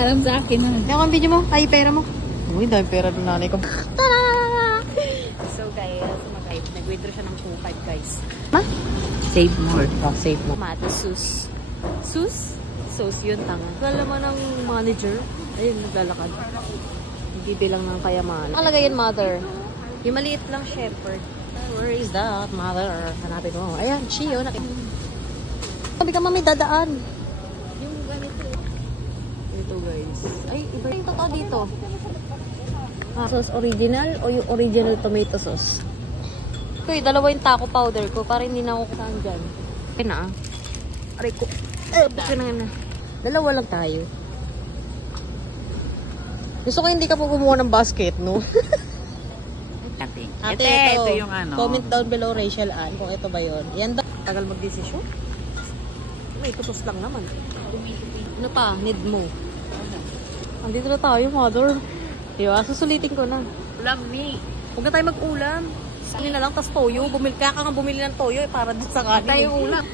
Alam sa akin na. Kaya ang video mo? Ay, pera mo. Uy, dahil pera ng nanay ko. So guys, nag-withdraw siya ng 2.5 guys. Ma? Save more. Oh, save mo. Mata sus. Sus? Sus yun, tanga. Kala naman ng manager. Ayun, naglalakad. Nagbibilang ng kayamanan. Nakalagay yan, mother. Yung maliit lang shepherd. Where is that, mother? Hanapin mo. Ayan, she, oh. Sabi ka, mami, dadaan. Yung ganito. Ito guys. Ay, iba yung totoo dito. Sauce original o yung original tomato sauce? Kuy, dalawa yung taco powder ko para hindi na ako kusaan dyan. Okay na ah. Aray ko. Bukin na. Dalawa lang tayo. Gusto ko hindi ka po kumuha ng basket, no? Ate, ito yung ano. Comment down below, Rachel Ann, kung ito ba yun. Yan daw. Tagal mag-desisyon. May tutos lang naman. Ano pa? Need mo. Andito na tayo, mother. Diba? Susulitin ko na. Ulam ni. Huwag na tayo mag-ulam. Sali na lang, tas toyo. Kaya ka nga bumili ng toyo para dun sa kanin. Tayo ulam.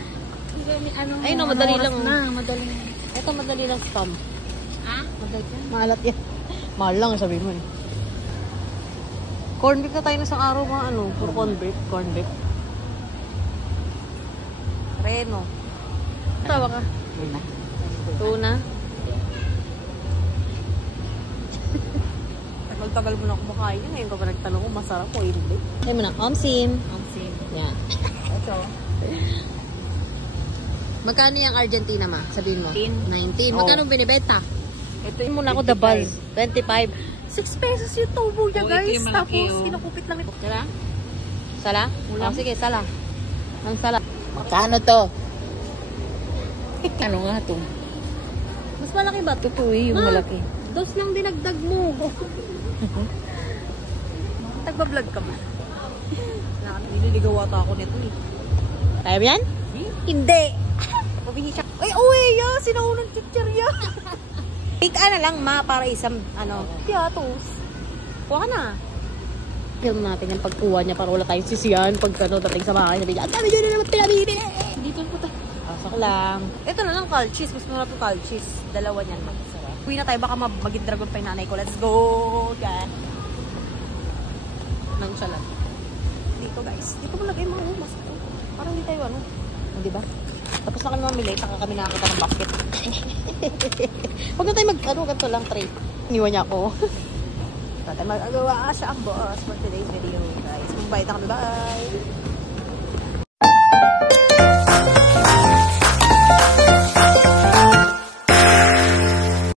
Ay no, madali lang. Madali. Ito madali lang spam. Ha? Madali yan. Maalat yan. Mahal lang, sabi mo eh. Corn beef na tayo na isang araw mga ano. Puro corn beef. Corn beef. Reno. Tawa ka. Tuna. Tagal-tagal mo na kumakain. Ngayon ka ba nagtanong kung masarap o hindi? Ay mo na, omsim. Omsim. Yan. Ito. Magkano yung Argentina, ma? Sabihin mo. 19. Magkano binibenta? Ito yung muna ako dabal. 25. 6 pesos yung tubo niya guys. Ito yung malaki, Tapos kinakupit lang ito. Sala? Sala? Ulam. Oh, sige, sala. Ang sala. Magkano to? Ano nga to? Mas malaki ba ito yung malaki? Dos lang dinagdag mo. Nagbablog ka man. Nililigaw ata ako nito eh. Kaya yan? Hindi! Pabihi siya. Ay, uwi ya! Sinaunang chichirya! Take na lang ma para isang ano. Tiyatos. Kuha ka na. Film natin yung pagkuha niya para wala tayong sisiyan. Pag ano, dating sa bahay, sabi niya, ang dami nyo na naman pinabibili! Dito po tayo. Asak lang. Ito na lang calchis. Mas marap yung calchis. Dalawa niyan. Uwi na tayo. Baka maging dragon pa yung nanay ko. Let's go! Gan. Nang siya lang. Dito guys. Dito mo lagay mga umas. Parang hindi tayo ano. Hindi ba? Tapos na kami mamili. Taka kami nakakita ng basket. Huwag na tayo ano, ganito lang, tray. Iniwan niya ako. Tatay magagawa siya ang boss for today's video guys. Magbait na kami. Bye!